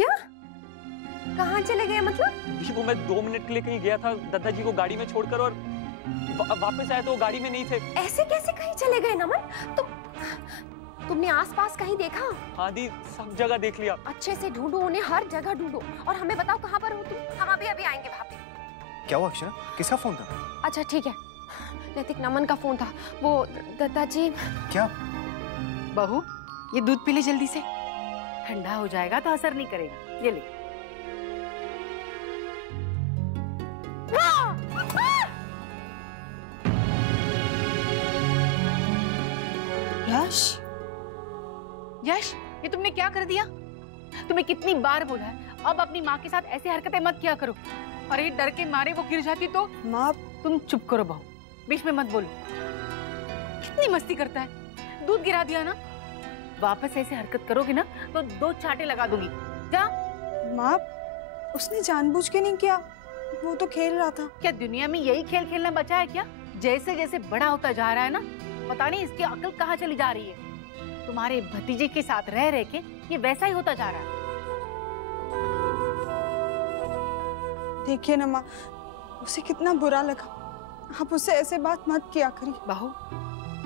क्या? कहाँ चले गए मतलब? वो मैं 2 मिनट के लिए कहीं गया था दादाजी को गाड़ी में छोड़कर, और वापस आया तो वो गाड़ी में नहीं थे। ऐसे कैसे कहीं चले गए नमन? तुमने आसपास कहीं देखा? हाँ दी, सब जगह देख लिया। अच्छे से ढूंढो उन्हें, हर जगह ढूंढो, और हमें बताओ कहाँ पर हो तुम। हम अभी आएंगे भाभी। क्या हुआ अक्षरा? किसका फोन था? अच्छा ठीक है, नैतिक, नमन का फोन था। वो दादाजी। क्या? बहू, ये दूध पी ले जल्दी से, ठंडा हो जाएगा तो असर नहीं करेगा। ये ले। यश, यश, ये तुमने क्या कर दिया? तुम्हें कितनी बार बोला है अब अपनी माँ के साथ ऐसे हरकतें मत किया करो। अरे डर के मारे वो गिर जाती तो। माँ, तुम चुप करो बहू, बीच में मत बोलो। कितनी मस्ती करता है, दूध गिरा दिया ना। वापस ऐसे हरकत करोगे ना तो 2 चांटे लगा दूंगी। जा। माँ, उसने जानबूझ के नहीं किया, वो तो खेल रहा था। क्या दुनिया में यही खेल खेलना बचा है क्या? जैसे जैसे बड़ा होता जा रहा है ना, पता नहीं इसकी अकल कहाँ चली जा रही है। तुम्हारे भतीजे के साथ रह रह के ये वैसा ही होता जा रहा है। देखिए ना माँ, उसे कितना बुरा लगा। आप उससे ऐसे बात मत किया करिए। बहू,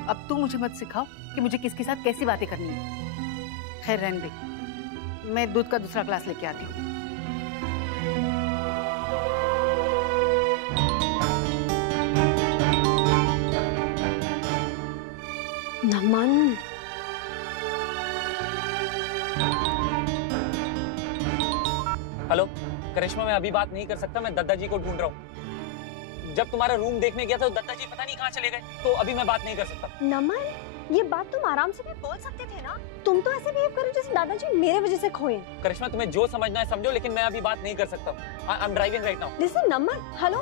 अब तू मुझे मत सिखाओ कि मुझे किसके साथ कैसी बातें करनी है। खैर रहने दे, मैं दूध का दूसरा ग्लास लेके आती हूँ। नमन, हेलो करिश्मा, मैं अभी बात नहीं कर सकता, मैं दादाजी को ढूंढ रहा हूँ। जब तुम्हारा रूम देखने गया था तो दादाजी पता नहीं कहाँ चले गए, तो अभी मैं बात नहीं कर सकता। नमन, ये बात तुम आराम से भी बोल सकते थे ना। तुम तो ऐसे बिहेव करो जैसे दादाजी मेरे वजह से खोए। करिश्मा, तुम्हें जो समझना है समझो, लेकिन मैं अभी बात नहीं कर सकता। I am driving right now. Listen Naman, hello.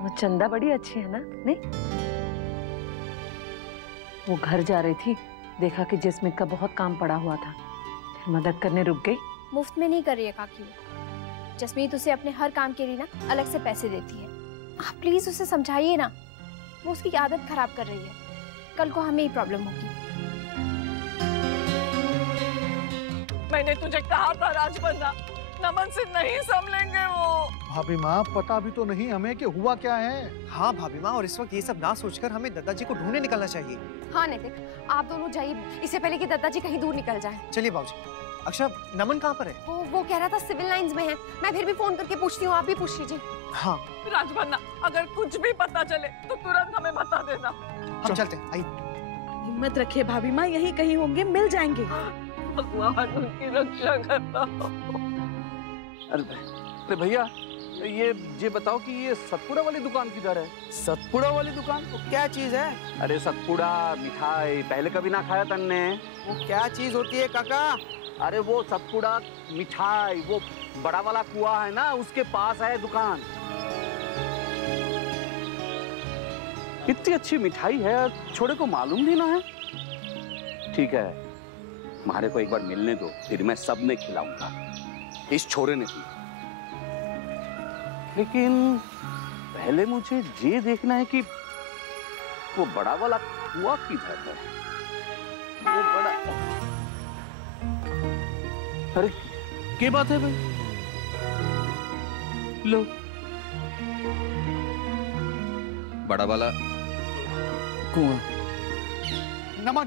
वो चंदा बड़ी अच्छी है ना? नहीं, वो घर जा रही थी, देखा कि जस्मीत का बहुत काम पड़ा हुआ था, फिर मदद करने रुक गई। मुफ्त में नहीं कर रही है काकी, जसमीत उसे अपने हर काम के लिए ना अलग से पैसे देती है। आप प्लीज उसे समझाइए ना, वो उसकी आदत खराब कर रही है। कल को हमें ही प्रॉब्लम होगी। मैंने तुझे कहा था राजबन्ना, नमन से नहीं संभलेंगे वो। भाभी माँ, पता भी तो नहीं हमें कि हुआ क्या है। हाँ भाभी माँ, और इस वक्त ये सब ना सोचकर हमें दादाजी को ढूंढने निकलना चाहिए। हाँ नैतिक, आप दोनों जाइए, इससे पहले कि दादाजी कहीं दूर निकल जाए। चलिए बाबूजी। अक्षरा, नमन कहाँ पर है? वो कह रहा था सिविल लाइंस में है। मैं फिर भी फोन करके पूछती हूँ, आप भी पूछ लीजिए। हाँ राजबन्ना, अगर कुछ भी पता चले तो तुरंत हमें बता देना। हम चलते हैं। आई। हिम्मत रखिए भाभी माँ, यहीं कहीं होंगे, मिल जाएंगे। भगवान उनकी रक्षा करना। अरे भैया, ये बताओ कि ये सतपुड़ा वाली दुकान किधर है? सतपुड़ा वाली दुकान? वो क्या चीज है? अरे सतपुड़ा मिठाई पहले कभी ना खाया तन्ने। वो क्या चीज होती है काका? अरे वो सतपुड़ा मिठाई, वो बड़ा वाला कुआं है ना, उसके पास है दुकान। इतनी अच्छी मिठाई है, छोड़े को मालूम भी ना है। ठीक है, तुम्हारे को एक बार मिलने दो, फिर मैं सब ने खिलाऊंगा, इस छोरे ने भी। लेकिन पहले मुझे ये देखना है कि वो बड़ा वाला कुआं किधर है। वो बड़ा, अरे क्या बात है भाई? लो, बड़ा वाला कुआं। नमन,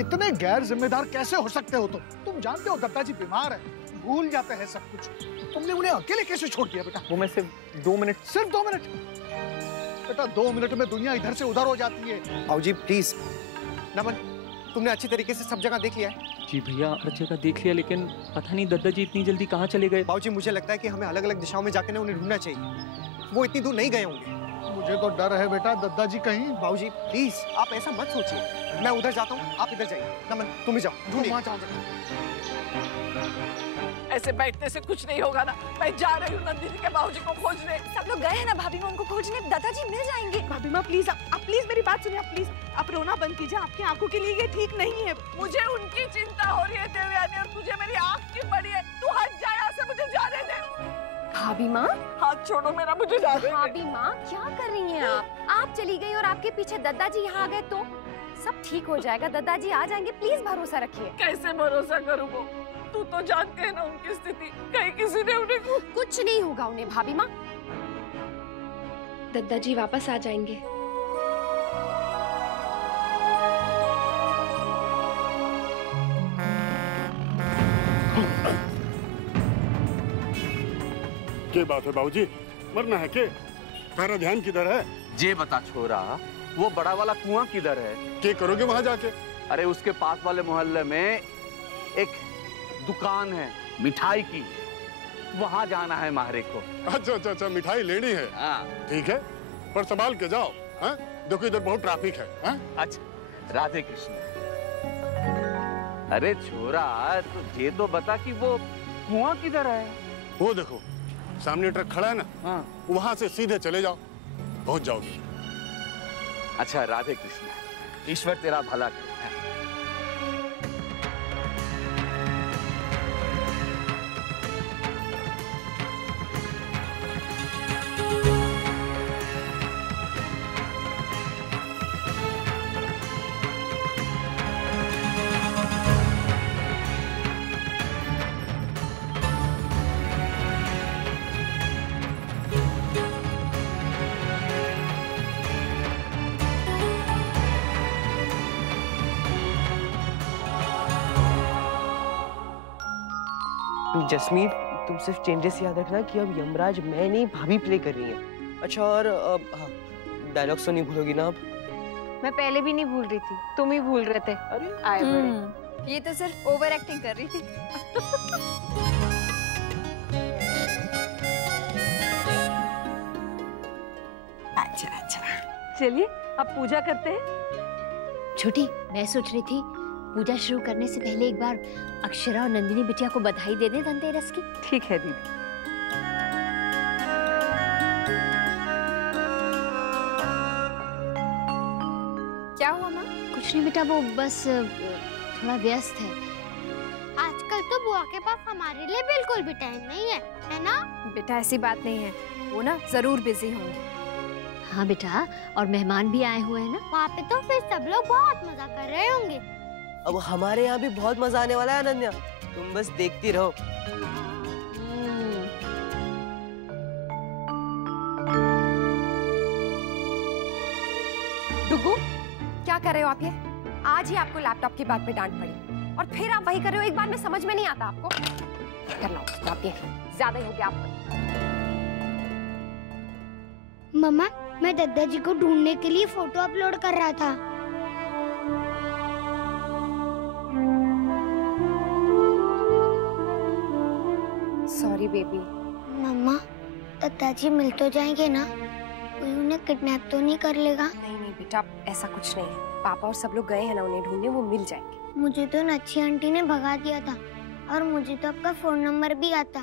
इतने गैर जिम्मेदार कैसे हो सकते हो तुम जानते हो दादाजी बीमार है, भूल जाते हैं सब कुछ। तुमने उन्हें अकेले कैसे छोड़ दिया बेटा? वो मैं सिर्फ 2 मिनट। सिर्फ 2 मिनट? बेटा 2 मिनट में दुनिया इधर से उधर हो जाती है। बाबूजी प्लीज। नमन, तुमने अच्छी तरीके से सब जगह देख लिया है? जी भैया, हर जगह देख लिया, लेकिन पता नहीं दादाजी इतनी जल्दी कहाँ चले गए। बाबूजी मुझे लगता है कि हमें अलग अलग दिशाओं में जाकर ना उन्हें ढूंढना चाहिए, वो इतनी दूर नहीं गए होंगे। मुझे तो डर है बेटा, दादाजी कहीं। बाबूजी प्लीज, आप ऐसा मत सोचिए, मैं उधर जाता हूँ, आप इधर जाइए। नमन तुम ही जाओ, ढूंढिए। ऐसे बैठने से कुछ नहीं होगा ना। मैं जा रही हूँ नंदिनी के बाबूजी को खोजने। सब लोग गए हैं ना भाभी माँ उनको खोजने, दादाजी मिल जाएंगे। भाभी माँ प्लीज, आप प्लीज मेरी बात सुनिए। आप प्लीज, आप रोना बंद कीजिए, आपकी आंखों के लिए ये ठीक नहीं है। मुझे उनकी चिंता हो रही है देवयानी, और तुझे मेरी आँख की पड़ी है। तू हट जा यहाँ से, मुझे जाने दे। भाभी माँ, हाथ छोड़ो मेरा, मुझे जाने दो। भाभी माँ क्या कर रही हैं आप? आप चली गई और आपके पीछे दादाजी यहाँ आ गए तो सब ठीक हो जाएगा। दादाजी आ जाएंगे, प्लीज भरोसा रखिए। कैसे भरोसा करूँ वो? तू तो जानते है ना उनकी स्थिति, कहीं किसी ने उन्हें कुछ नहीं होगा उन्हें भाभी माँ, दादाजी वापस आ जाएंगे। क्या बात है बाबूजी, मरना है के? तारा ध्यान किधर है? जे बता छोरा, वो बड़ा वाला कुआं किधर है? क्या करोगे वहां जाके? अरे उसके पास वाले मोहल्ले में एक दुकान है मिठाई की, वहां जाना है माहरे को। अच्छा, मिठाई लेनी है। हाँ ठीक है, पर संभाल के जाओ। हाँ? देखो इधर बहुत ट्रैफिक है। हाँ? अच्छा राधे कृष्ण। अरे छोरा, तो ये तो बता कि वो कुआं किधर है? वो देखो सामने ट्रक खड़ा है ना, हाँ। वहां से सीधे चले जाओ, पहुंच जाओगे। अच्छा राधे कृष्ण, ईश्वर तेरा भला करे। जसमीत, तुम सिर्फ चेंजेस याद रखना कि अब यमराज मैं नहीं भाभी प्ले कर रही है। अच्छा, और हाँ, डायलॉग्स तो नहीं भूलोगी ना अब? मैं पहले भी नहीं भूल रही थी, तुम ही भूल रहे थे। अरे आए बड़े। ये तो सिर्फ ओवर एक्टिंग कर रही थी। अच्छा। चलिए अब पूजा करते हैं। छोटी, मैं सोच रही थी पूजा शुरू करने से पहले एक बार अक्षरा और नंदिनी बिटिया को बधाई दे दें धनतेरस की। ठीक है दीदी। क्या हुआ माँ? कुछ नहीं बेटा, वो बस थोड़ा व्यस्त है। आजकल तो बुआ के पास हमारे लिए बिल्कुल भी टाइम नहीं है, है ना? बेटा ऐसी बात नहीं है, वो ना जरूर बिजी होंगे। हाँ बेटा, और मेहमान भी आए हुए हैं ना। वहाँ पे तो फिर सब लोग बहुत मजा कर रहे होंगे। अब हमारे यहाँ भी बहुत मजा आने वाला है अनन्या, तुम बस देखती रहो। डुगू, क्या कर रहे हो आप ये? आज ही आपको लैपटॉप की बात पे डांट पड़ी और फिर आप वही कर रहे हो। एक बार में समझ में नहीं आता आपको? कर लो उसको, आप ये ज्यादा ही हो गया आपको। मम्मा, मैं दादाजी को ढूंढने के लिए फोटो अपलोड कर रहा था। Sorry baby. मम्मा, दादाजी मिल तो जाएंगे ना? कोई उन्हें किडनैप तो नहीं कर लेगा? नहीं बेटा, ऐसा कुछ नहीं है। पापा और सब लोग गए हैं ना उन्हें ढूंढने, वो मिल जाएंगे। मुझे तो नच्छी आंटी ने भगा दिया था और मुझे तो आपका फोन नंबर भी आता,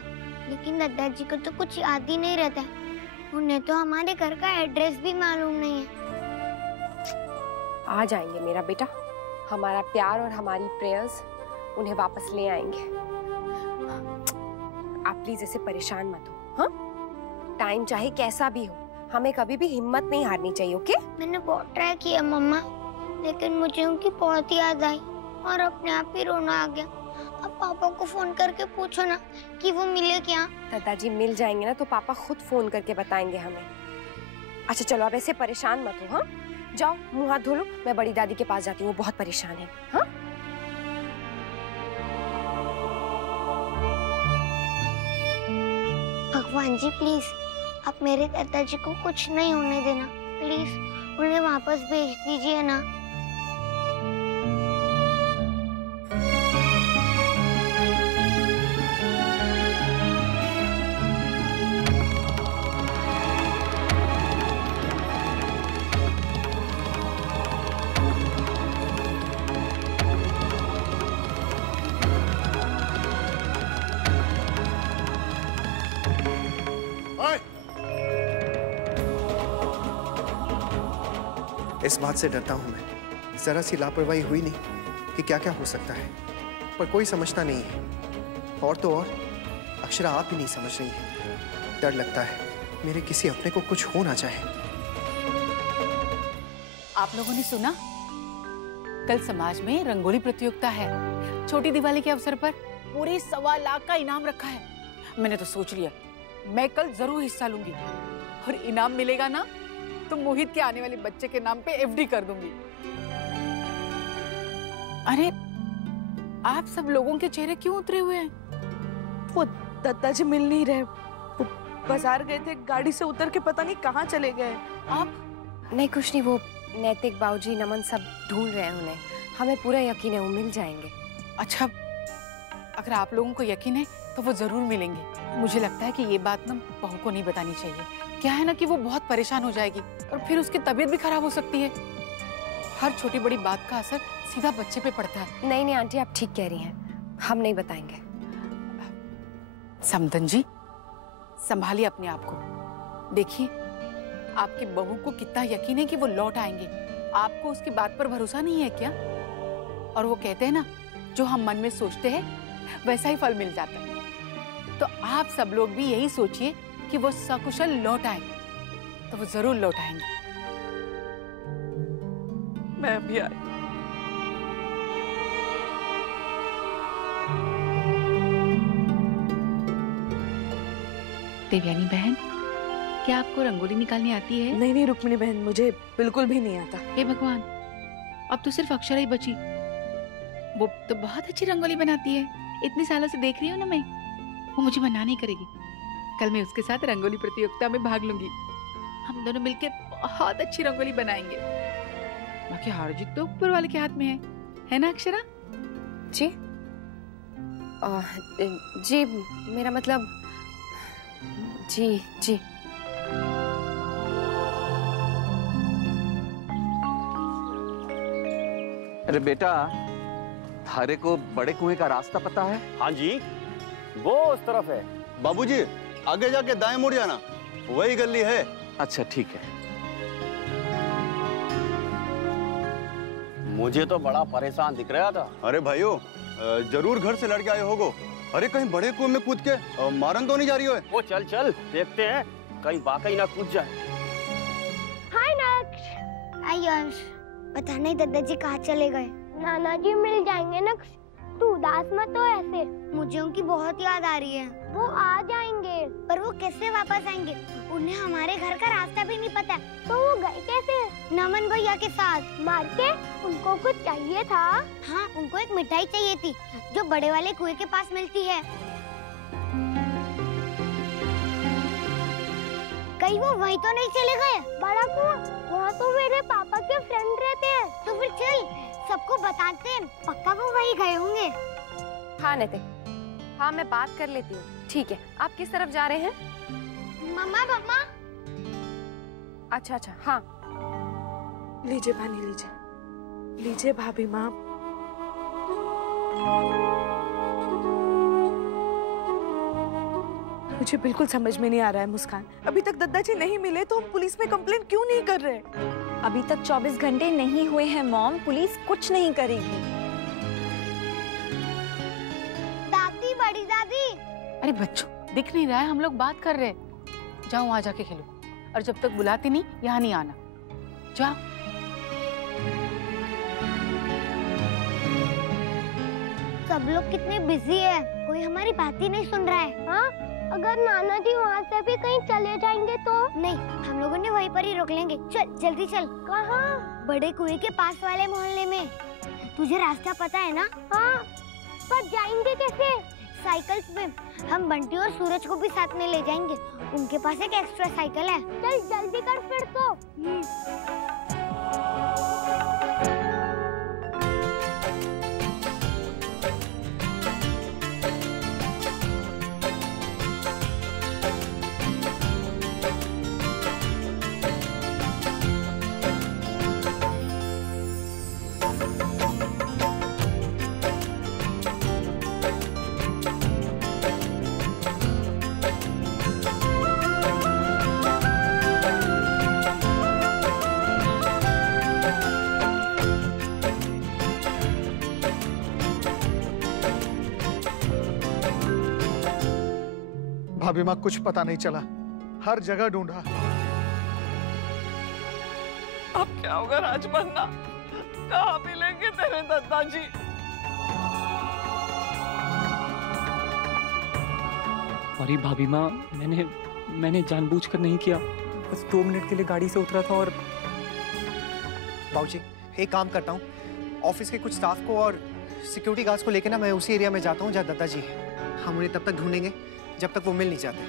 लेकिन दादाजी को तो कुछ याद ही नहीं रहता। उन्हें तो हमारे घर का एड्रेस भी मालूम नहीं है। आ जाएंगे मेरा बेटा, हमारा प्यार और हमारी प्रेयर्स उन्हें वापस ले आएंगे। आप प्लीज ऐसे परेशान मत हो। हाँ, टाइम चाहे कैसा भी हो, हमें कभी भी हिम्मत नहीं हारनी चाहिए। ओके? मैंने बहुत ट्राई किया मम्मा, लेकिन मुझे उनकी बहुत याद आई और अपने आप ही रोना आ गया। अब पापा को फोन करके पूछो ना कि वो मिले क्या। दादाजी मिल जाएंगे ना तो पापा खुद फोन करके बताएंगे हमें। अच्छा चलो, अब ऐसे परेशान मत हो। हाँ, जाओ मुंह हाथ धो लो, मैं बड़ी दादी के पास जाती हूँ, वो बहुत परेशान है। हाँ? भगवान जी प्लीज, आप मेरे दादाजी को कुछ नहीं होने देना, प्लीज उन्हें वापस भेज दीजिए ना। इस बात से डरता हूं मैं, जरा सी लापरवाही हुई नहीं कि क्या क्या हो सकता है, पर कोई समझता नहीं है। और तो और अक्षरा आप ही नहीं समझ रही है। डर लगता है, मेरे किसी अपने को कुछ हो ना चाहे। आप लोगों ने सुना, कल समाज में रंगोली प्रतियोगिता है। छोटी दिवाली के अवसर पर पूरे 1.25 लाख का इनाम रखा है। मैंने तो सोच लिया मैं कल जरूर हिस्सा लूंगी, और इनाम मिलेगा ना तो मोहित के आने वाले बच्चे के नाम पे एफडी कर दूंगी। अरे आप सब लोगों के चेहरे क्यों उतरे हुए हैं? वो दादाजी मिल नहीं रहे, वो बाजार गए थे, गाड़ी से उतर के पता नहीं कहाँ चले गए। आप? नहीं कुछ नहीं, वो नैतिक, बाबूजी, नमन सब ढूंढ रहे हैं उन्हें। हमें पूरा यकीन है वो मिल जाएंगे। अच्छा, अगर आप लोगों को यकीन है तो वो जरूर मिलेंगे। मुझे लगता है कि ये बात ना बहू को नहीं बतानी चाहिए। क्या है ना कि वो बहुत परेशान हो जाएगी और फिर उसकी तबीयत भी खराब हो सकती है। हर छोटी बड़ी बात का असर सीधा बच्चे पे पड़ता है। नहीं नहीं आंटी, आप ठीक कह रही हैं, हम नहीं बताएंगे। समदन जी, संभालिए अपने आप को। देखिए, आपकी बहू को कितना यकीन है कि वो लौट आएंगे। आपको उसकी बात पर भरोसा नहीं है क्या? और वो कहते हैं ना, जो हम मन में सोचते हैं वैसा ही फल मिल जाता है। तो आप सब लोग भी यही सोचिए कि वो सकुशल लौट आए, तो वो जरूर लौट आएंगे। मैं अभी आई। देवयानी बहन, क्या आपको रंगोली निकालनी आती है? नहीं नहीं रुक्मिणी बहन, मुझे बिल्कुल भी नहीं आता। हे भगवान, अब तो सिर्फ अक्षरा ही बची। वो तो बहुत अच्छी रंगोली बनाती है, इतने सालों से देख रही हूँ ना मैं। वो मुझे मना नहीं करेगी। कल मैं उसके साथ रंगोली प्रतियोगिता में भाग लूंगी। हम दोनों मिलकर बहुत अच्छी रंगोली बनाएंगे। बाकी हार जीत तो ऊपर वाले के हाथ में है ना अक्षरा? जी जी, मेरा मतलब जी जी। अरे बेटा, थारे को बड़े कुएं का रास्ता पता है? हाँ जी, वो उस तरफ है। बाबूजी, आगे जाके दाएं मुड़ जाना, वही गली है। अच्छा ठीक है। मुझे तो बड़ा परेशान दिख रहा था। अरे भाइयों, जरूर घर से लड़के आए होगो। अरे कहीं बड़े कुएं में कूद के मारन तो नहीं जा रही हो? वो चल चल देखते हैं, कहीं वाकई ना कूद जाए। हाय नक्श। आयुष, पता नहीं दादाजी कहाँ चले गए। नाना जी मिल जाएंगे नक्श, तू उदास मत हो ऐसे। मुझे उनकी बहुत याद आ रही है। वो आ जाएंगे, पर वो कैसे वापस आएंगे? उन्हें हमारे घर का रास्ता भी नहीं पता। तो वो गए कैसे? नमन भैया के साथ। मार के? उनको कुछ चाहिए था? हाँ, उनको एक मिठाई चाहिए थी जो बड़े वाले कुएं के पास मिलती है। कहीं वो वहीं तो नहीं चले गए? बड़ा कुआं, वहाँ तो मेरे पापा के फ्रेंड रहते हैं। तो फिर चल सबको बताते हैं, पक्का वो वहीं गए होंगे। हाँ नैतिक, हाँ मैं बात कर लेती हूँ। ठीक है, आप किस तरफ जा रहे हैं? मम्मा मम्मा। अच्छा अच्छा, हाँ लीजिए पानी लीजिए, लीजिए भाभी माँ। मुझे बिल्कुल समझ में नहीं आ रहा है मुस्कान, अभी तक दादाजी नहीं मिले तो हम पुलिस में कंप्लेंट क्यों नहीं कर रहे? अभी तक 24 घंटे नहीं हुए हैं मॉम, पुलिस कुछ नहीं करेगी। दादी, बड़ी दादी। अरे बच्चों, दिख नहीं रहा है, हम लोग बात कर रहे हैं। जाओ वहाँ जाके खेलो, और जब तक बुलाते नहीं यहाँ नहीं आना। जाओ। सब लोग कितने बिजी है, कोई हमारी बात ही नहीं सुन रहा है। हाँ, अगर नाना जी वहाँ से भी कहीं चले जाएंगे तो? नहीं, हम लोगों ने वहीं पर ही रोक लेंगे। चल जल्दी चल। कहाँ? बड़े कुएं के पास वाले मोहल्ले में। तुझे रास्ता पता है ना? हाँ, पर जाएंगे कैसे? साइकिल्स में। हम बंटी और सूरज को भी साथ में ले जाएंगे, उनके पास एक एक्स्ट्रा साइकिल है। चल जल्दी कर फिर तो। भाभी माँ कुछ पता नहीं चला, हर जगह ढूंढा। अब क्या होगा राजमन्ना? कहाँ मिलेंगे तेरे दादाजी? सॉरी भाभी माँ, मैंने जानबूझकर नहीं किया, बस 2 मिनट के लिए गाड़ी से उतरा था। और बाबूजी एक काम करता हूँ, ऑफिस के कुछ स्टाफ को और सिक्योरिटी गार्ड्स को लेकर ना मैं उसी एरिया में जाता हूँ जहाँ दादाजी है। हम उन्हें तब तक ढूंढेंगे जब तक वो मिल नहीं जाते।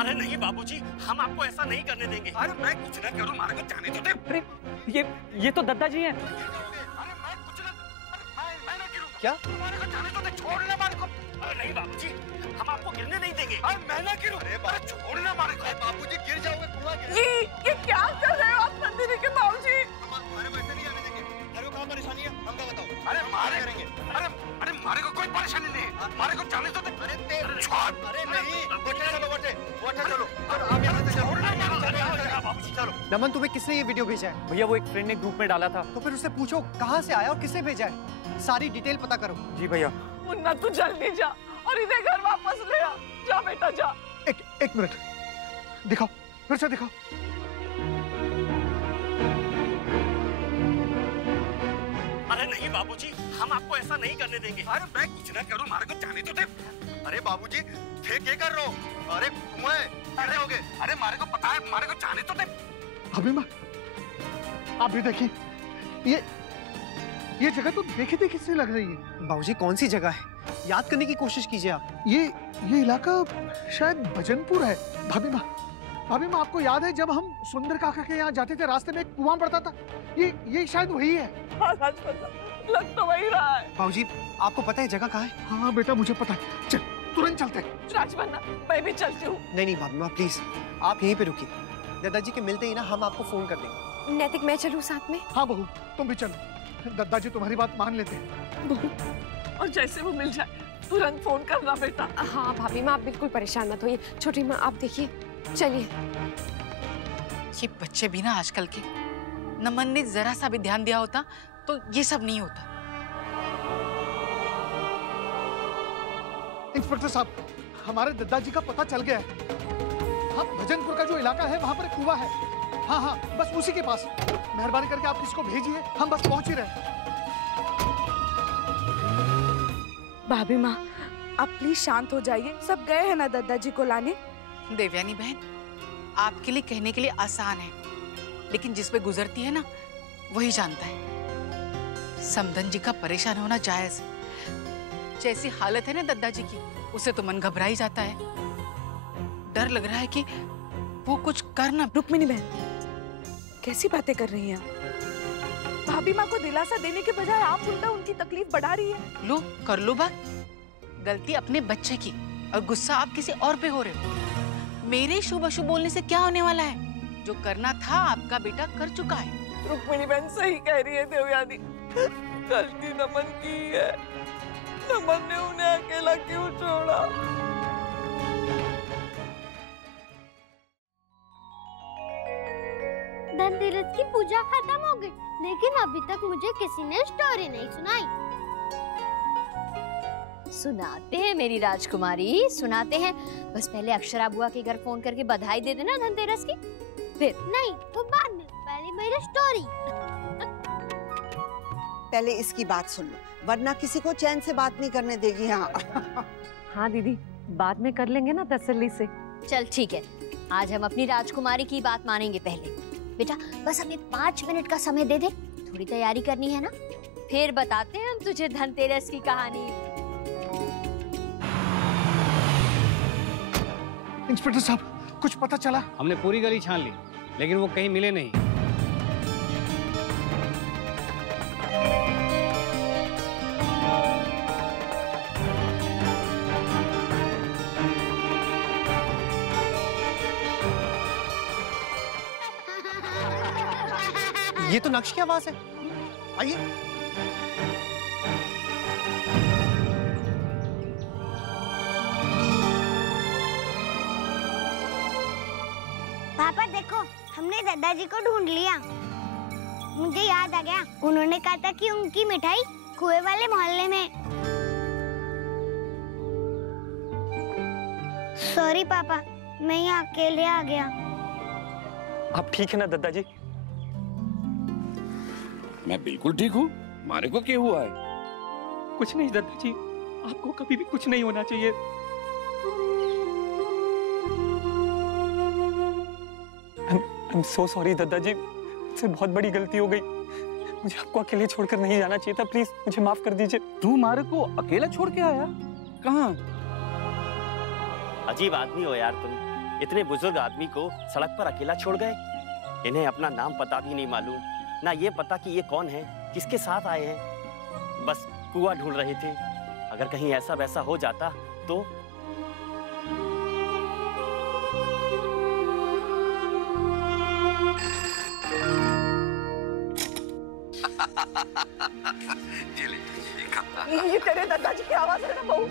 अरे नहीं बाबूजी, हम आपको ऐसा नहीं करने देंगे। अरे मैं कुछ ना करूं, मारे को जाने तो दे। अरे ये तो दादाजी हैं। क्या? मारे को जाने तो दे, छोड़ना मारे को। अरे नहीं बाबूजी, हम आपको गिरने नहीं देंगे। अरे मैं ना गिरूं। अरे छोड़ना मारे को। बाबूजी गिर जाओगे, कुआं गिर। ये क्या कर रहे हो आप नंदिनी के बाबूजी? अरे वैसे नहीं आने देंगे। अरे वो कहाँ परेशानी है, हमको बताओ। अरे मारे करेंगे। अरे मारे को कोई परेशानी नहीं है, मारे को जाने तो दे। अरे छोड़। अरे नहीं, बैठे चलो, बैठे चलो। आप यहाँ से चलो। बाबूजी चलो। नमन, तुम्हें किसने ये वीडियो भेजा है? भैया वो एक फ्रेंड ने ग्रुप में डाला था। तो फिर उससे पूछो कहाँ से आया और किसने भेजा है, सारी डिटेल पता करो। जी भैया। मुन्ना तू जल्दी जा और इन्हें घर वापस ले आ। जा बेटा जा। एक मिनट, दिखाओ, फिर से दिखाओ। अरे नहीं बाबूजी, हम आपको ऐसा नहीं करने देंगे। अरे मैं कुछ ना करूं, मारे को जाने तो दे। अरे बाबूजी क्या कर रहे हो? अरे कुएं अरे होगे। अरे मारे को पता है, मारे को जाने तो दे। अभी माँ आप भी देखिए, ये जगह तो देखी देखी सी लग रही है। बाबूजी कौन सी जगह है, याद करने की कोशिश कीजिए आप। ये इलाका शायद भजनपुर है। भाभी माँ आपको याद है जब हम सुंदर काका के यहाँ जाते थे, रास्ते में एक कुआं पड़ता था? ये शायद वही है। हाँ, लग तो वही रहा है। बाबूजी आपको पता है जगह कहाँ है? हाँ बेटा मुझे पता है, चल तुरंत चलते हैं। राजमन्ना मैं भी चलती हूँ। नहीं भाभी माँ प्लीज, आप यहीं पे रुकिए। दादाजी के मिलते ही ना हम आपको फोन कर देंगे। नैतिक मैं चलूँ साथ में? हाँ बहू तुम भी चलो, दादाजी तुम्हारी बात मान लेते हैं। बहू, और जैसे वो मिल जाए तुरंत फोन करना बेटा। हाँ भाभी माँ आप बिल्कुल परेशान मत होइए। छोटी माँ आप देखिए, चलिए। ये बच्चे भी ना आजकल के, नमन ने जरा सा भी ध्यान दिया होता तो ये सब नहीं होता। इंस्पेक्टर साहब, हमारे दादाजी का पता चल गया है। हाँ भजनपुर का जो इलाका है वहाँ पर एक कुआं है। हाँ बस उसी के पास। मेहरबानी करके आप किसको भेजिए, हम बस पहुंच ही रहे हैं। भाभी माँ आप प्लीज शांत हो जाइए, सब गए हैं ना दादाजी को लाने। देवयानी बहन, आपके लिए कहने के लिए आसान है, लेकिन जिस पे गुजरती है ना वही जानता है। समधन जी का परेशान होना जायज, जैसी हालत है ना दादाजी की, उसे तो मन घबरा ही जाता है। डर लग रहा है कि वो कुछ कर ना। रुक्मिणी बहन कैसी बातें कर रही हैं आप? भाभी माँ को दिलासा देने के बजाय आप उल्टा उनकी तकलीफ बढ़ा रही है। लो कर लो बात, गलती अपने बच्चे की और गुस्सा आप किसी और पे हो रहे हो। मेरे शुभ अशुभ बोलने से क्या होने वाला है? जो करना था आपका बेटा कर चुका है। रुक्मिणी बहन सही कह रही है देवयानी, गलती नमन की है। नमन ने उन्हें अकेला क्यों छोड़ा? धनतेरस की पूजा खत्म हो गई, लेकिन अभी तक मुझे किसी ने स्टोरी नहीं सुनाई। सुनाते हैं मेरी राजकुमारी, सुनाते हैं। बस पहले अक्षरा बुआ के घर फोन करके बधाई दे देना धनतेरस की। फिर नहीं, वो बाद में, पहले मेरी स्टोरी। पहले इसकी बात सुन लो, वरना किसी को चैन से बात नहीं करने देगी। हाँ दीदी, बाद में कर लेंगे ना तसल्ली से। चल ठीक है, आज हम अपनी राजकुमारी की बात मानेंगे। पहले बेटा बस हमें 5 मिनट का समय दे दे, थोड़ी तैयारी करनी है ना, फिर बताते हैं हम तुझे धनतेरस की कहानी। इंस्पेक्टर साहब कुछ पता चला? हमने पूरी गली छान ली, लेकिन वो कहीं मिले नहीं। ये तो नक्श की आवाज है। आइए। हमने दादाजी को ढूंढ लिया। मुझे याद आ गया, उन्होंने कहा था कि उनकी मिठाई कुएं वाले मोहल्ले में। सॉरी पापा, मैं यहाँ अकेले आ गया। आप ठीक है ना दादाजी? मैं बिल्कुल ठीक हूँ। मारे को क्या हुआ है? कुछ नहीं दादाजी, आपको कभी भी कुछ नहीं होना चाहिए। I'm so sorry दादाजी, मुझसे बहुत बड़ी गलती हो गई। मुझे आपको अकेले छोड़कर नहीं जाना चाहिए था। प्लीज मुझे माफ कर दीजिए। तू मारे को अकेला छोड़ के आया? कहाँ? अजीब आदमी हो यार तुम। इतने बुजुर्ग आदमी को सड़क पर अकेला छोड़ गए। इन्हें अपना नाम पता भी नहीं मालूम, ना ये पता कि ये कौन है, किसके साथ आए हैं। बस कुआं ढूंढ रहे थे। अगर कहीं ऐसा वैसा हो जाता तो। ये तेरे दादाजी की आवाज है ना बहू?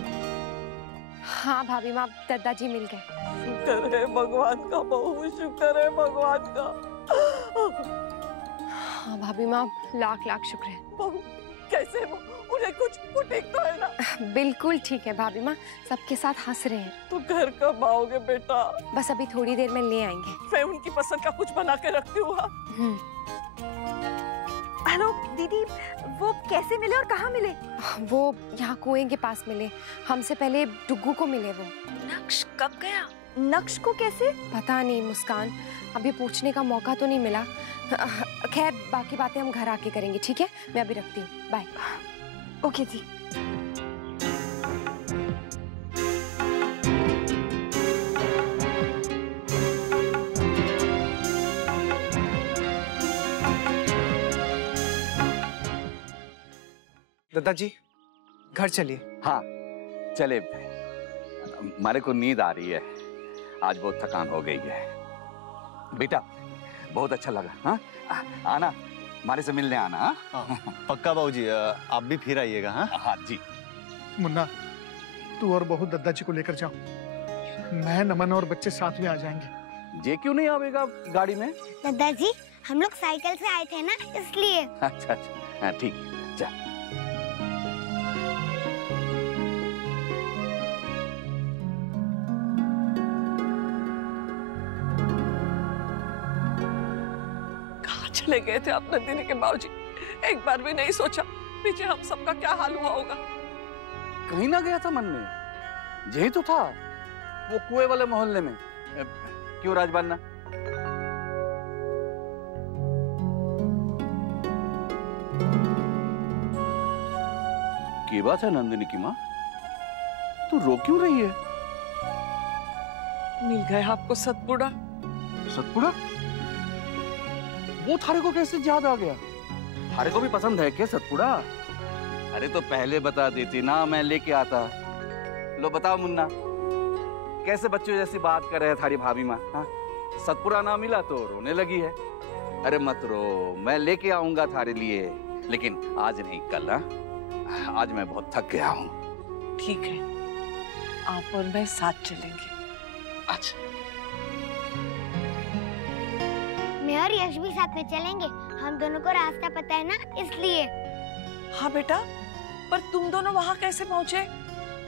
हाँ भाभी माँ, दादाजी मिल गए। शुक्र है भगवान का बहू, शुक्र है भगवान का। हाँ भाभी माँ, लाख लाख शुक्र है। बहू कैसे वो? उन्हें कुछ ठीक तो है ना? बिल्कुल ठीक है भाभी माँ, सबके साथ हंस रहे हैं। तो घर कब आओगे बेटा? बस अभी थोड़ी देर में ले आएंगे। मैं उनकी पसंद का कुछ बना के रखती हूँ। हेलो दीदी, वो कैसे मिले और कहाँ मिले? वो यहाँ कुएं के पास मिले। हमसे पहले डुग्गू को मिले वो। नक्श कब गया? नक्श को कैसे? पता नहीं मुस्कान, अभी पूछने का मौका तो नहीं मिला। खैर बाकी बातें हम घर आके करेंगे, ठीक है? मैं अभी रखती हूँ, बाय। ओके जी। दादाजी घर चलिए। हाँ चले। मारे को नींद आ रही है, आज बहुत थकान हो गई है। बेटा बहुत अच्छा लगा। हाँ आना, मारे से मिलने आना। हाँ पक्का बाबूजी, आप भी फिर आइएगा। हाँ हाँ जी। मुन्ना, तू और बहू दादाजी को लेकर जाओ। मैं, नमन और बच्चे साथ में आ जाएंगे। ये क्यों नहीं आवेगा गाड़ी में? दादाजी हम लोग साइकिल से आए थे ना, इसलिए। अच्छा अच्छा, ठीक है, जा। चले गए थे अपने दिन के बाबूजी, एक बार भी नहीं सोचा पीछे हम सबका क्या हाल हुआ होगा। कहीं ना गया था मन में, यही तो था वो कुएं वाले मोहल्ले में। क्यों राजबान्ना? की बात है नंदिनी की माँ, तू रो क्यों रही है? मिल गया आपको सतपुड़ा? सतपुड़ा? वो थारे को कैसे याद आ गया? थारे को भी पसंद है क्या सतपुड़ा? अरे तो पहले बता देती ना, मैं लेके आता। लो बताओ मुन्ना, कैसे बच्चों जैसी बात कर रहे हैं थारी भाभी माँ? हाँ सतपुड़ा ना मिला तो रोने लगी है। अरे मत रो, मैं लेके आऊंगा थारे लिए, लेकिन आज नहीं कल। हाँ आज मैं बहुत थक गया हूँ। ठीक है, आप और मैं साथ चलेंगे। अच्छा मैं और यश भी साथ में चलेंगे, हम दोनों को रास्ता पता है ना, इसलिए। हाँ बेटा, पर तुम दोनों वहाँ कैसे पहुँचे?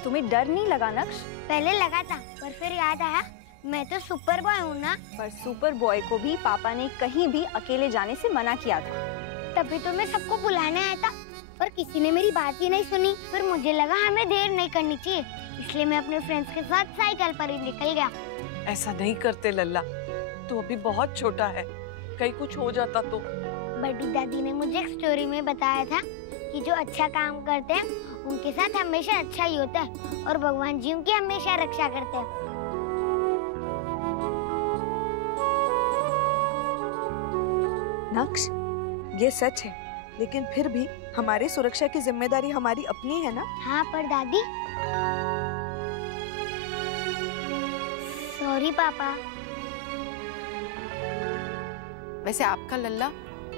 तुम्हें डर नहीं लगा नक्श? पहले लगा था, पर फिर याद आया मैं तो सुपर बॉय हूँ ना। पर सुपर बॉय को भी पापा ने कहीं भी अकेले जाने से मना किया था। तभी तो मैं सबको बुलाने आया था, पर किसी ने मेरी बात ही नहीं सुनी। फिर मुझे लगा हमें देर नहीं करनी चाहिए, इसलिए मैं अपने फ्रेंड्स के साथ साइकिल पर ही निकल गया। ऐसा नहीं करते लल्ला, तू अभी बहुत छोटा है, कहीं कुछ हो जाता तो। बड़ी दादी ने मुझे एक स्टोरी में बताया था कि जो अच्छा काम करते हैं उनके साथ हमेशा अच्छा ही होता है, और भगवान जी उनकी हमेशा रक्षा करते हैं। नक्श, ये सच है, लेकिन फिर भी हमारी सुरक्षा की जिम्मेदारी हमारी अपनी है ना? हाँ पर दादी। सॉरी पापा। वैसे आपका लल्ला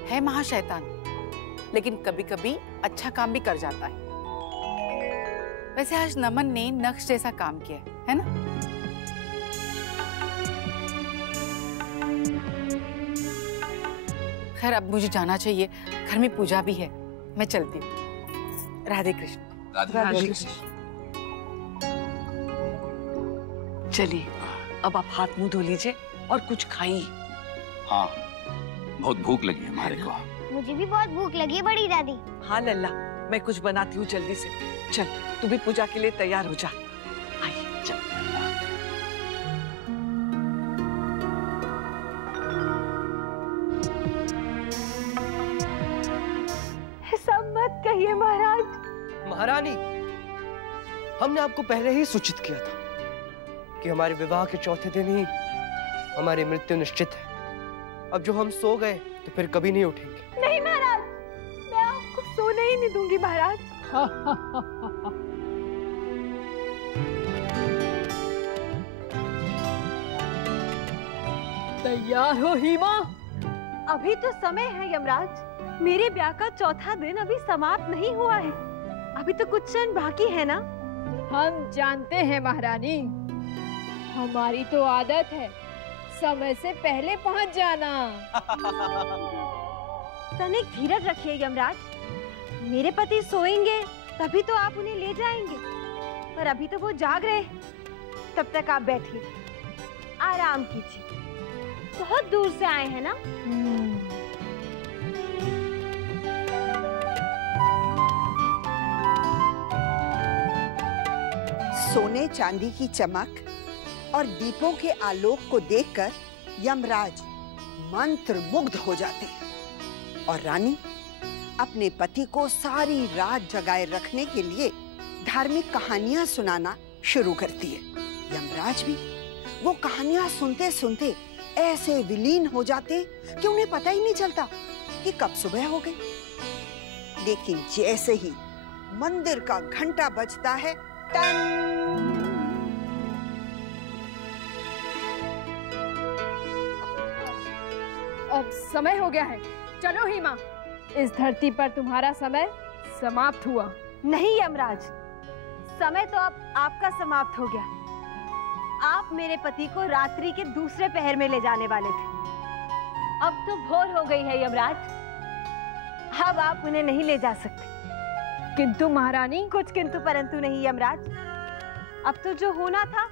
है महाशैतान, लेकिन कभी कभी अच्छा काम भी कर जाता है। वैसे आज नमन ने नक्श जैसा काम किया है ना? खैर अब मुझे जाना चाहिए, घर में पूजा भी है, मैं चलती हूँ। राधे कृष्ण। राधे कृष्ण। चलिए अब आप हाथ मुंह धो लीजिए और कुछ खाइए। हाँ, बहुत भूख लगी है हमारे को। मुझे भी बहुत भूख लगी है बड़ी दादी। हाँ लल्ला, मैं कुछ बनाती हूँ जल्दी से। चल तू भी पूजा के लिए तैयार हो जा। आइए चल। सब मत कहिए महाराज। महारानी, हमने आपको पहले ही सूचित किया था कि हमारे विवाह के चौथे दिन ही हमारी मृत्यु निश्चित है। अब जो हम सो गए तो फिर कभी नहीं उठेंगे। नहीं महाराज, मैं आपको सोने ही नहीं दूंगी महाराज। तैयार हो हीमा? अभी तो समय है यमराज, मेरे ब्याह का चौथा दिन अभी समाप्त नहीं हुआ है, अभी तो कुछ क्षण बाकी है ना। हम जानते हैं महारानी, हमारी तो आदत है समय से पहले पहुंच जाना। तनिक धीरज रखिए यमराज, मेरे पति सोएंगे तभी तो आप उन्हें ले जाएंगे, पर अभी तो वो जाग रहे, तब तक आप बैठिए, आराम कीजिए, बहुत दूर से आए हैं ना। सोने चांदी की चमक और दीपों के आलोक को देखकर यमराज मंत्र मुग्ध हो जाते हैं और रानी अपने पति को सारी रात जगाए रखने के लिए धार्मिक कहानियां सुनाना शुरू करती है। यमराज भी वो कहानियां सुनते सुनते ऐसे विलीन हो जाते कि उन्हें पता ही नहीं चलता कि कब सुबह हो गई। लेकिन जैसे ही मंदिर का घंटा बजता है, टन, अब समय हो गया है, चलो हीमा, इस धरती पर तुम्हारा समय समाप्त हुआ। नहीं यमराज, समय तो अब आपका समाप्त हो गया। आप मेरे पति को रात्रि के दूसरे पहर में ले जाने वाले थे, अब तो भोर हो गई है यमराज, अब आप उन्हें नहीं ले जा सकते। किंतु महारानी। कुछ किंतु परंतु नहीं यमराज, अब तो जो होना था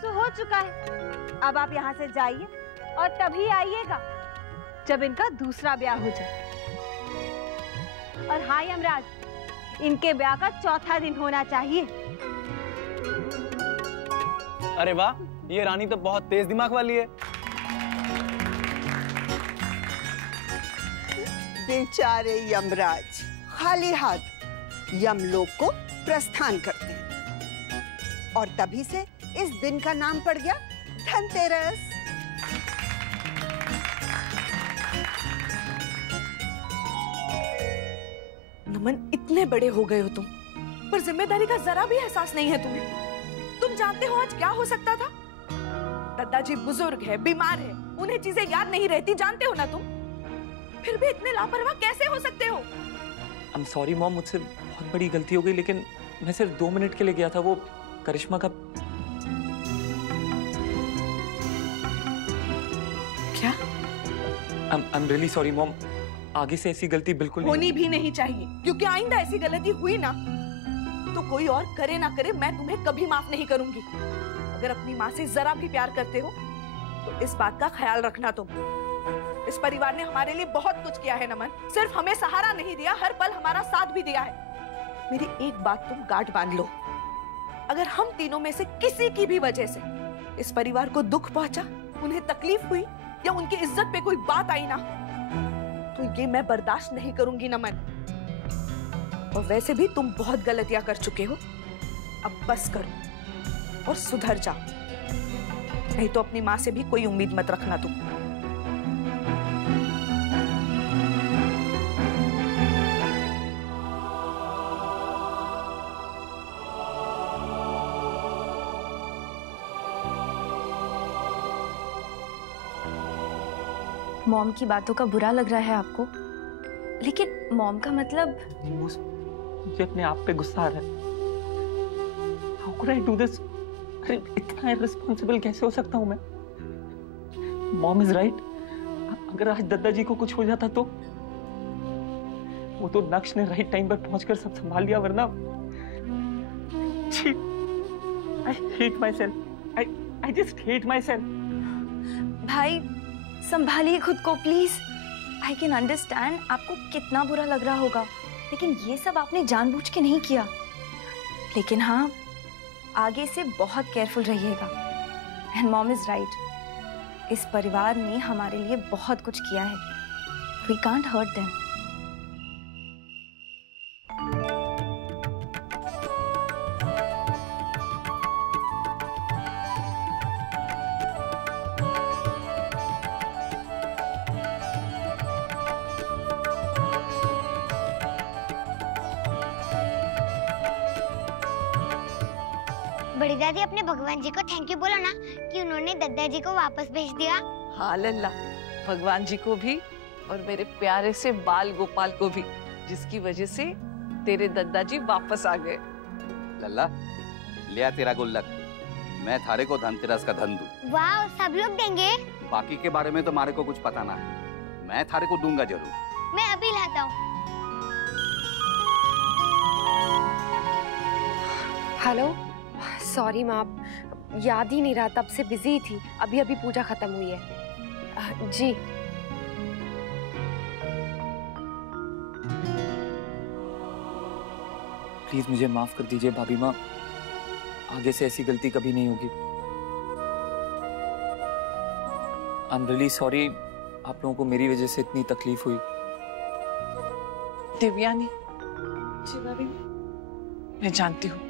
सो हो चुका है। अब आप यहाँ से जाइए और तभी आइएगा जब इनका दूसरा ब्याह हो जाए। और हाँ यमराज, इनके ब्याह का चौथा दिन होना चाहिए। अरे वाह, ये रानी तो बहुत तेज दिमाग वाली है। बेचारे यमराज खाली हाथ यमलोक को प्रस्थान करते हैं और तभी से इस दिन का नाम पड़ गया धनतेरस। नमन, इतने बड़े हो गए हो तुम, पर जिम्मेदारी का जरा भी एहसास नहीं है तुम्हें। तुम जानते हो आज क्या हो सकता था? दादाजी बुजुर्ग है, बीमार है, उन्हें चीजें याद नहीं रहती, जानते हो ना तुम? फिर भी इतने लापरवाह कैसे हो सकते हो? I'm sorry मॉम, मुझसे बहुत बड़ी गलती हो गई, लेकिन मैं सिर्फ 2 मिनट के लिए गया था। वो करिश्मा का क्या? I'm really sorry मॉम, आगे से ऐसी गलती बिल्कुल होनी भी नहीं चाहिए, क्योंकि आइंदा ऐसी गलती हुई ना तो कोई और करे ना करे, मैं तुम्हें कभी माफ नहीं करूंगी। अगर अपनी माँ से जरा भी प्यार करते हो तो इस बात का ख्याल रखना तुम। इस परिवार ने हमारे लिए बहुत कुछ किया है नमन, सिर्फ हमें सहारा नहीं दिया, हर पल हमारा साथ भी दिया है। मेरी एक बात तुम गांठ बांध लो, अगर हम तीनों में से किसी की भी वजह से इस परिवार को दुख पहुंचा, उन्हें तकलीफ हुई या उनकी इज्जत पे कोई बात आई ना, तो ये मैं बर्दाश्त नहीं करूंगी नमन। और वैसे भी तुम बहुत गलतियां कर चुके हो, अब बस करो और सुधर जाओ, नहीं तो अपनी माँ से भी कोई उम्मीद मत रखना तुम। मॉम की बातों का बुरा लग रहा है आपको, लेकिन मॉम का मतलब। मुझे अपने आप पे गुस्सा आ रहा है। How could I do this? अरे इतना irresponsible कैसे हो सकता हूँ मैं? Mom is right. अगर आज दद्दा जी को कुछ हो जाता तो? वो तो नक्श ने राइट टाइम पर पहुंचकर सब संभाल लिया, वरना I hate myself. I just hate myself. भाई संभालिए खुद को प्लीज। आई कैन अंडरस्टैंड आपको कितना बुरा लग रहा होगा, लेकिन ये सब आपने जानबूझ के नहीं किया। लेकिन हाँ, आगे से बहुत केयरफुल रहिएगा। एंड मॉम इज राइट, इस परिवार ने हमारे लिए बहुत कुछ किया है। We can't hurt them. बड़ी दादी, अपने भगवान जी को थैंक यू बोलो ना कि उन्होंने दद्दा जी को वापस भेज दिया। हाँ लल्ला, भगवान जी को भी और मेरे प्यारे से बाल गोपाल को भी, जिसकी वजह से तेरे दद्दा जी वापस आ गए। लल्ला, लिया तेरा गुल्लक। मैं थारे को धनतेरस का धन दूं। वाह, सब लोग देंगे? बाकी के बारे में तो मारे को कुछ पता ना है, मैं थारे को दूंगा जरूर। मैं अभी लाता हूँ। हेलो, सॉरी माँ, याद ही नहीं रहा, तब से बिजी थी। अभी अभी पूजा खत्म हुई है। जी प्लीज मुझे माफ कर दीजिए भाभी माँ, आगे से ऐसी गलती कभी नहीं होगी। आई एम रियली सॉरी, आप लोगों को मेरी वजह से इतनी तकलीफ हुई। देवयानी जी भाभी, मैं जानती हूँ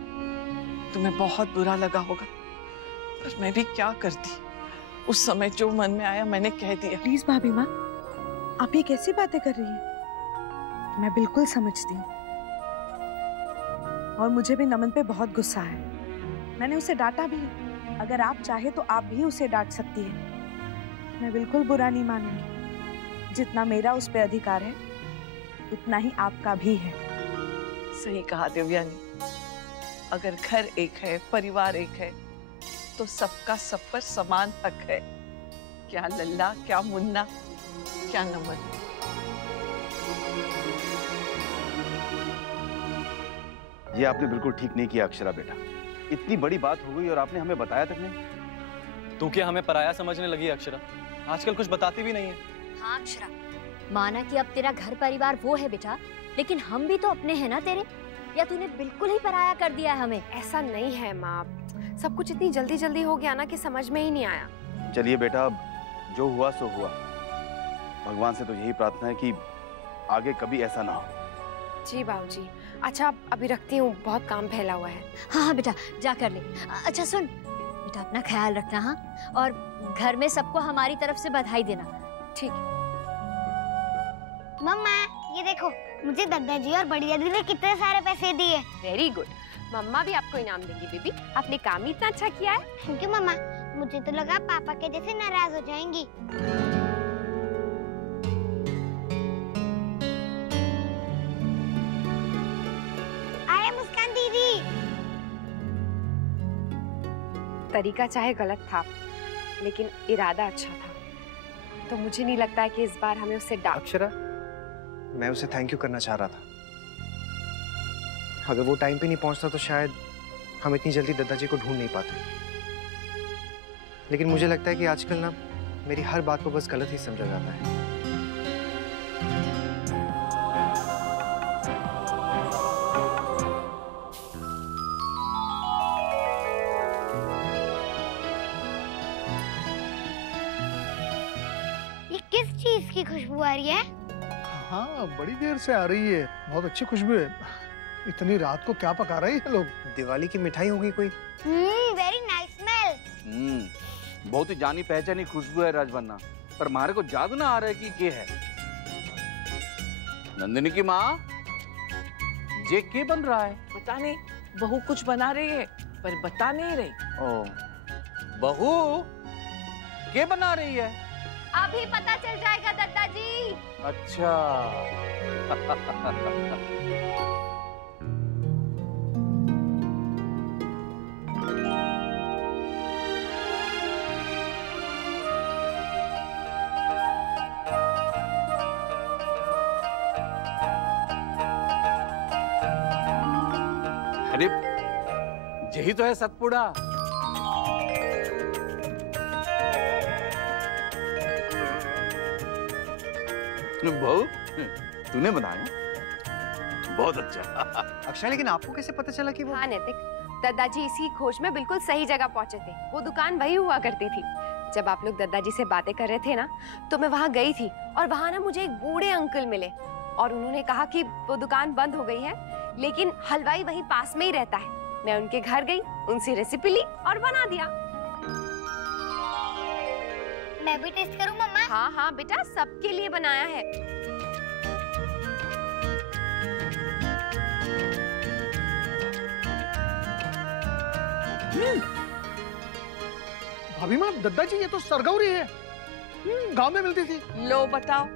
तुम्हें बहुत बुरा लगा होगा, पर मैं भी क्या करती। उस समय जो मन में आया मैंने कह दिया। प्लीज भाभी माँ, आप ये कैसी बातें कर रही हैं? मैं बिल्कुल समझती हूँ, और मुझे भी नमन पे बहुत गुस्सा है। मैंने उसे डांटा भी है। अगर आप चाहे तो आप भी उसे डांट सकती है। मैं बिल्कुल बुरा नहीं मानूंगी। जितना मेरा उस पे अधिकार है, उतना ही आपका भी है। सही कहा देवयानी, अगर घर एक है, परिवार एक है, तो सबका सब पर समान हक है। क्या लल्ला, क्या मुन्ना, क्या नमन। ये आपने बिल्कुल ठीक नहीं किया अक्षरा बेटा। इतनी बड़ी बात हो गई और आपने हमें बताया तक नहीं। तू क्या हमें पराया समझने लगी अक्षरा? आजकल कुछ बताती भी नहीं है। हाँ अक्षरा, माना कि अब तेरा घर परिवार वो है बेटा, लेकिन हम भी तो अपने हैं ना तेरे, या तूने बिल्कुल ही पराया कर दिया है हमें? ऐसा नहीं है माँ, सब कुछ इतनी जल्दी जल्दी हो गया ना कि समझ में ही नहीं आया। चलिए बेटा, अब जो हुआ सो हुआ। भगवान से तो यही प्रार्थना है कि आगे कभी ऐसा ना हो। जी बाबूजी। अच्छा, अभी रखती हूँ, बहुत काम फैला हुआ है। हाँ हाँ बेटा, जा कर ले। अच्छा सुन बेटा, अपना ख्याल रखना। हाँ, और घर में सबको हमारी तरफ से बधाई देना। ठीक। मम्मा ये देखो, मुझे दद्दा जी और बड़ी दादी ने कितने सारे पैसे दिए। वेरी गुड, मम्मा भी आपको इनाम देंगी बेबी, आपने काम ही इतना अच्छा किया है। थैंक यू मम्मा, मुझे तो लगा पापा के जैसे नाराज हो जाएंगी। आए मुस्कान दीदी। तरीका चाहे गलत था, लेकिन इरादा अच्छा था, तो मुझे नहीं लगता है कि इस बार हमें उससे डांट। अक्षरा, मैं उसे थैंक यू करना चाह रहा था। अगर वो टाइम पे नहीं पहुंचता तो शायद हम इतनी जल्दी दद्दा जी को ढूंढ नहीं पाते। लेकिन मुझे लगता है कि आजकल ना मेरी हर बात को बस गलत ही समझा जाता है। ये किस चीज की खुशबू आ रही है? हाँ, बड़ी देर से आ रही है, बहुत अच्छी खुशबू है। इतनी रात को क्या पका रहे हैं लोग? दिवाली की मिठाई होगी कोई? Very nice smell. बहुत ही जानी पहचानी खुशबू है राजवन्ना, पर मारे को याद ना आ रहा है कि क्या है। नंदिनी की माँ, ये क्या बन रहा है? पता नहीं, बहू कुछ बना रही है पर बता नहीं रही। ओ, बहू क्या बना रही है? अभी पता चल जाएगा दद्दा जी। अच्छा। अरे यही तो है सतपुड़ा। बहू तूने बनाया, बहुत अच्छा। अक्षय, लेकिन आपको कैसे पता चला कि वो? हाँ नैतिक, दादाजी इसी खोज में बिल्कुल सही जगह पहुंचे थे। वो दुकान वही हुआ करती थी। जब आप लोग दादाजी से बातें कर रहे थे ना, तो मैं वहाँ गई थी और वहाँ ना मुझे एक बूढ़े अंकल मिले और उन्होंने कहा कि वो दुकान बंद हो गई है, लेकिन हलवाई वहीं पास में ही रहता है। मैं उनके घर गई, उनसे रेसिपी ली और बना दिया। मैं भी टेस्ट करूं मम्मा? हाँ हाँ बेटा, सबके लिए बनाया है। भाभी माँ, दद्दा जी ये तो सरगौरी है, गांव में मिलती थी। लो बताओ,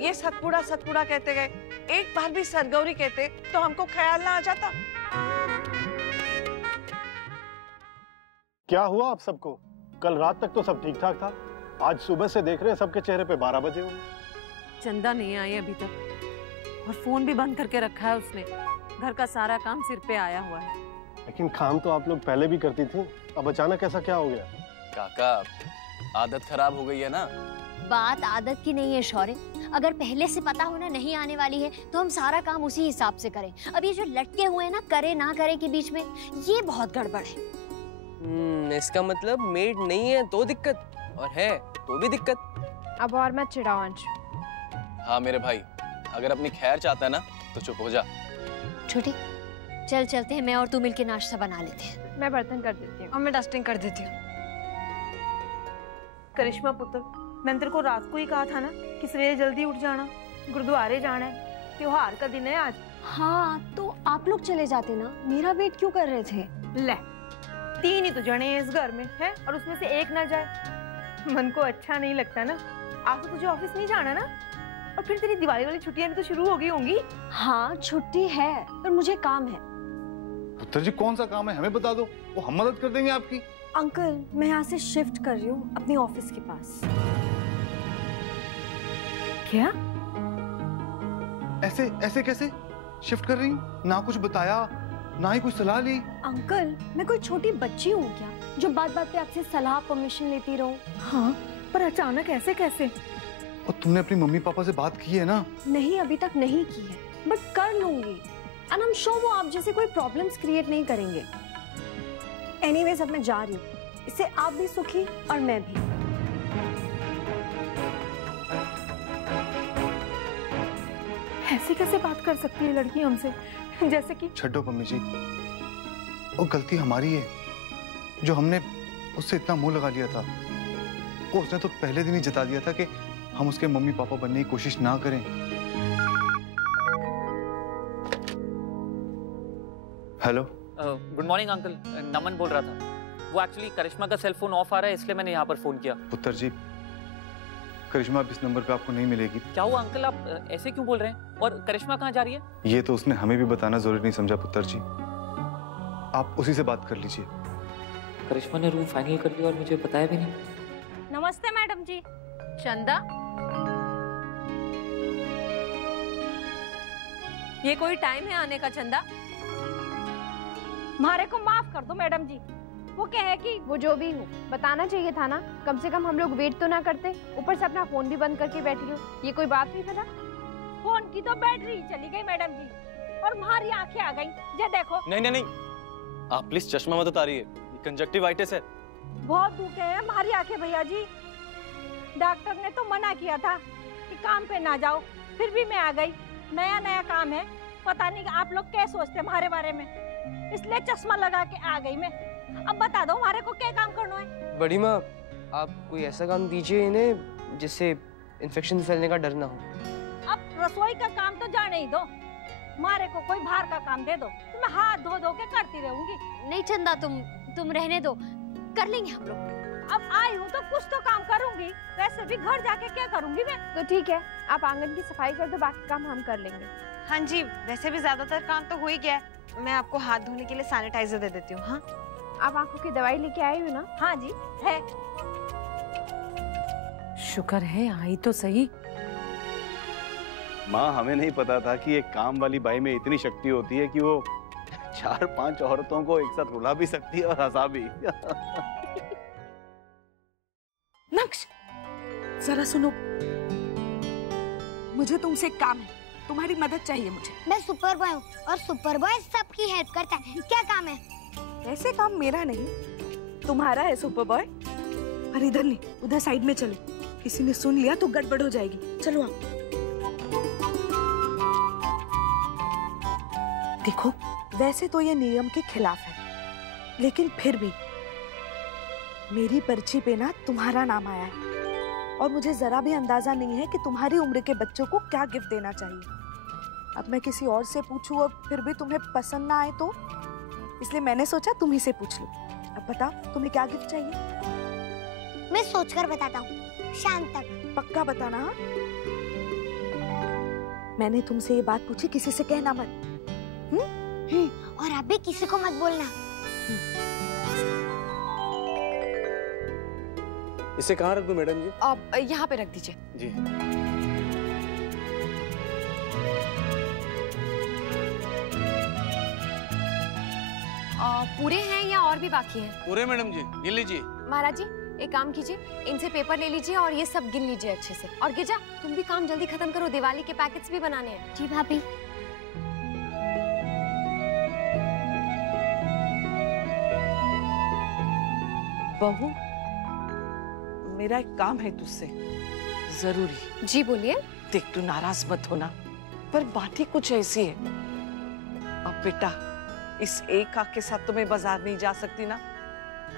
ये सतपुड़ा सतपुड़ा कहते गए, एक बार भी सरगौरी कहते तो हमको ख्याल ना आ जाता। क्या हुआ आप सबको? कल रात तक तो सब ठीक ठाक था, आज सुबह से देख रहे हैं सबके चेहरे पे 12 बजे हुए। चंदा नहीं आई अभी तक और फोन भी बंद करके रखा है उसने। घर का सारा काम सिर पे आया हुआ है। लेकिन काम तो आप लोग पहले भी करती थी, अब अचानक ऐसा क्या हो गया? काका, आदत खराब हो गई है ना। बात आदत की नहीं है शौर्य, अगर पहले से पता होना नहीं आने वाली है तो हम सारा काम उसी हिसाब से करें। अब ये जो लटके हुए हैं ना, करे ना करे के बीच में, ये बहुत गड़बड़ है। इसका मतलब मेड नहीं है तो दिक्कत, और है तो भी दिक्कत। अब और मत चिढ़ाओ अंश। हाँ मेरे भाई, अगर अपनी खैर चाहता है ना तो चुप हो जा। छोटी चल चलते हैं, मैं और तू मिलके नाश्ता बना लेते हैं। मैं बर्तन कर देती हूँ। और मैं डस्टिंग कर देती हूँ। करिश्मा पुत्र, मैंने तेरे को रात को ही कहा था ना कि सवेरे जल्दी उठ जाना, गुरुद्वारे जाना है, त्योहार का दिन है आज। हाँ तो आप लोग चले जाते ना, मेरा वेट क्यों कर रहे थे? ले, 3 ही तो जने हैं इस घर में है, और उसमें से एक ना जाए, मन को अच्छा नहीं लगता ना। आज तो तुझे ऑफिस नहीं जाना ना, और फिर तेरी दिवाली वाली छुट्टियां भी तो शुरू हो गई होंगी। हाँ छुट्टी है, पर मुझे काम है। पुत्र जी, कौन सा काम है हमें बता दो, वो हम मदद कर देंगे आपकी। अंकल, मैं यहाँ से शिफ्ट कर रही हूँ अपनी ऑफिस के पास। क्या? ऐसे ऐसे कैसे शिफ्ट कर रही? ना कुछ बताया, ना ही कुछ सलाह ली। अंकल, मैं कोई छोटी बच्ची हूँ क्या जो बात बात पे आपसे सलाह परमिशन लेती रहूं? हाँ, पर अचानक ऐसे कैसे? और तुमने अपनी मम्मी पापा से बात की है ना? नहीं, अभी तक नहीं की है, बट कर लूंगी। एंड आई एम श्योर वो आप जैसे कोई प्रॉब्लम्स क्रिएट नहीं करेंगे। एनीवेज, अब मैं जा रही हूँ, इससे आप भी सुखी और मैं भी। ऐसे कैसे बात कर सकती है लड़की हमसे, जैसे कि? छड्डो मम्मी जी, वो गलती हमारी है जो हमने उससे इतना मुंह लगा लिया था। वो उसने तो पहले दिन ही जता दिया था कि हम उसके मम्मी पापा बनने की कोशिश ना करें। हेलो, गुड मॉर्निंग अंकल, नमन बोल रहा था। वो एक्चुअली करिश्मा का सेल फोन ऑफ आ रहा है, इसलिए मैंने यहाँ पर फोन किया। पुत्र जी, करिश्मा इस नंबर पे आपको नहीं मिलेगी। क्या हुआ अंकल, आप ऐसे क्यों बोल रहे हैं? और करिश्मा कहाँ जा रही है? ये तो उसने हमें भी बताना जरूरी नहीं समझा पुत्र जी, आप उसी से बात कर लीजिए। करिश्मा ने रूम फाइनल कर लिया और मुझे बताया भी नहीं। नमस्ते मैडम जी। चंदा, ये कोई टाइम है आने का? चंदा, हमारे को माफ कर दो मैडम जी, वो क्या है कि वो जो भी हो बताना चाहिए था ना, कम से कम हम लोग वेट तो ना करते। ऊपर से अपना फोन भी बंद करके बैठी हो, ये कोई बात नहीं था? फोन की तो बैटरी चली गई मैडम जी, और हमारी आंखें आ गई, ये देखो। नहीं नहीं नहीं, आप प्लीज चश्मा मत उतारिए, कंजक्टिवाइटिस है। बहुत दुखे हैं हमारी आंखें भैया जी। डॉक्टर ने तो मना किया था कि काम पे ना जाओ, फिर भी मैं आ गई। नया नया काम है, पता नहीं आप लोग क्या सोचते हैं हमारे बारे में, इसलिए चश्मा लगा के आ गई मैं। अब बता दो हमारे को क्या काम करना है? बड़ी माँ, आप कोई ऐसा काम दीजिए इन्हें जिससे इन्फेक्शन फैलने का डर ना हो। अब रसोई का काम तो जाने ही दो, हमारे को कोई बाहर का काम दे दो तो मैं हाथ धो धो के करती रहूंगी। नहीं चंदा, तुम रहने दो, कर लेंगे हम लोग। अब आई हूँ तो कुछ तो काम करूंगी, वैसे भी घर जाके क्या करूंगी मैं? तो ठीक है, आप आंगन की सफाई कर दो, बाकी काम हम कर लेंगे। हाँ जी, वैसे भी ज्यादातर काम तो हो ही गया है। मैं आपको हाथ धोने के लिए सैनिटाइजर दे देती हूँ। हाँ, आप आंखों की दवाई लेके आई हो ना? हाँ जी है। शुक्र है आई तो सही। माँ, हमें नहीं पता था कि एक काम वाली बाई में इतनी शक्ति होती है कि वो 4-5 औरतों को एक साथ रुला भी सकती है और हंसा भी। नक्श, जरा सुनो, मुझे तुमसे एक काम है, तुम्हारी मदद चाहिए मुझे। मैं सुपर बॉय हूँ और सुपर बॉय सबकी हेल्प करता है। क्या काम है? ऐसे काम मेरा नहीं, तुम्हारा है सुपर बॉय। पर इधर नहीं, उधर साइड में चलो, किसी ने सुन लिया तो गड़बड़ हो जाएगी। चलो आप। देखो, वैसे तो ये नियम के खिलाफ है, लेकिन फिर भी मेरी पर्ची पे ना तुम्हारा नाम आया है और मुझे जरा भी अंदाजा नहीं है कि तुम्हारी उम्र के बच्चों को क्या गिफ्ट देना चाहिए। अब मैं किसी और से पूछूं और फिर भी तुम्हें पसंद ना आए तो, इसलिए मैंने सोचा तुम ही से पूछ लो। अब बताओ तुम्हें क्या गिफ्ट चाहिए? मैं सोचकर बताता हूँ, शाम तक। पक्का बताना। हाँ? मैंने तुमसे ये बात पूछी, किसी से कहना मत। और आप भी किसी को मत बोलना। इसे कहाँ रख दूं मैडम जी? आप यहाँ पे रख दीजिए। जी। पूरे हैं या और भी बाकी हैं? पूरे मैडम जी, गिन लीजिए। महाराज जी, एक काम कीजिए, इनसे पेपर ले लीजिए और ये सब गिन लीजिए अच्छे से। और गिरजा, तुम भी काम जल्दी खत्म करो, दिवाली के पैकेट्स भी बनाने हैं। जी भाभी। बहू, मेरा एक काम है तुझसे, जरूरी। जी बोलिए। देख, तू नाराज मत होना, पर बात ही कुछ ऐसी है। अब बेटा, इस एक आंख के साथ तो मैं बाजार नहीं जा सकती ना,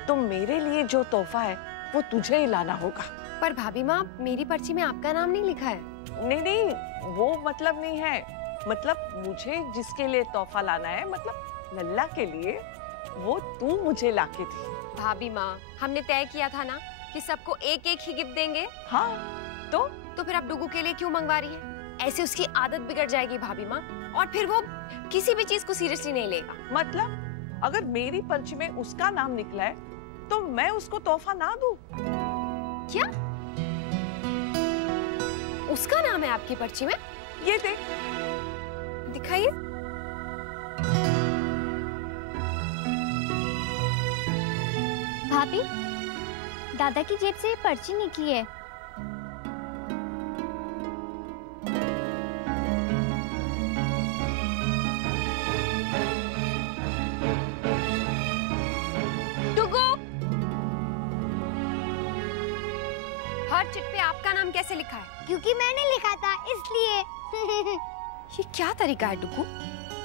तो मेरे लिए जो तोहफा है वो तुझे ही लाना होगा। पर भाभी माँ, मेरी पर्ची में आपका नाम नहीं लिखा है। नहीं नहीं, वो मतलब नहीं है, मतलब मुझे जिसके लिए तोहफा लाना है, मतलब लल्ला के लिए, वो तू मुझे लाके दी। भाभी माँ, हमने तय किया था ना कि सबको एक एक ही गिफ्ट देंगे। हाँ, तो फिर आप डुगू के लिए क्यों मंगवा रही है? ऐसे उसकी आदत बिगड़ जाएगी भाभी माँ, और फिर वो किसी भी चीज को सीरियसली नहीं लेगा। मतलब अगर मेरी पर्ची में उसका नाम निकला है तो मैं उसको तोहफा ना दूं? क्या उसका नाम है आपकी पर्ची में? ये देख, दिखाइए। भाभी, दादा की जेब से ये पर्ची निकली है। हर चिट पे आपका नाम कैसे लिखा है? क्योंकि मैंने लिखा था, इसलिए। ये क्या तरीका है डुगू?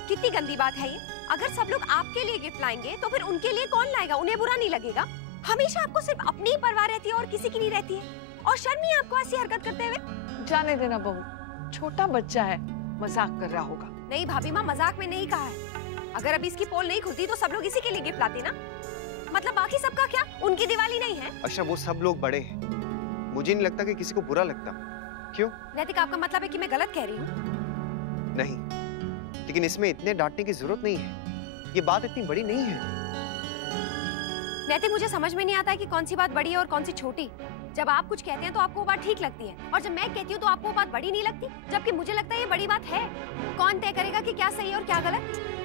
कितनी गंदी बात है ये। अगर सब लोग आपके लिए गिफ्ट लाएंगे तो फिर उनके लिए कौन लाएगा? उन्हें बुरा नहीं लगेगा? हमेशा आपको सिर्फ अपनी ही परवाह रहती है और किसी की नहीं रहती है, और शर्म नहीं आपको ऐसी हरकत करते हुए? जाने देना बहू, छोटा बच्चा है, मजाक कर रहा होगा। नहीं भाभी माँ, मजाक में नहीं कहा है। अगर अभी इसकी पोल नहीं खुलती तो सब लोग इसी के लिए गिफ्ट लाते ना। मतलब बाकी सबका क्या, उनकी दिवाली नहीं है? अच्छा, वो सब लोग बड़े हैं, मुझे नहीं लगता कि किसी को बुरा लगता। क्यों? नैतिक, आपका मतलब है कि मैं गलत कह रही हूँ? नहीं, लेकिन इसमें इतने डांटने की जरूरत नहीं है, ये बात इतनी बड़ी नहीं है। नैतिक, मुझे समझ में नहीं आता है कि कौन सी बात बड़ी है और कौन सी छोटी। जब आप कुछ कहते हैं तो आपको वो बात ठीक लगती है, और जब मैं कहती हूँ तो आपको वो बात बड़ी नहीं लगती, जबकि मुझे लगता है ये बड़ी बात है। कौन तय करेगा कि क्या सही है और क्या गलत?